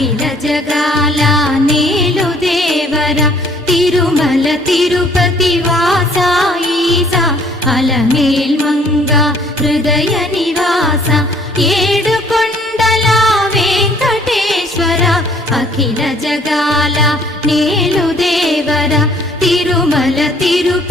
అఖిల జగాల నేలు దేవర తిరుమల తిరుపతి వాస ఈసా అలమేల్మంగ హృదయ నివాస ఏడు కొండల వెంకటేశ్వర అఖిల జగాల నేలు దేవర తిరుమల తిరుపతి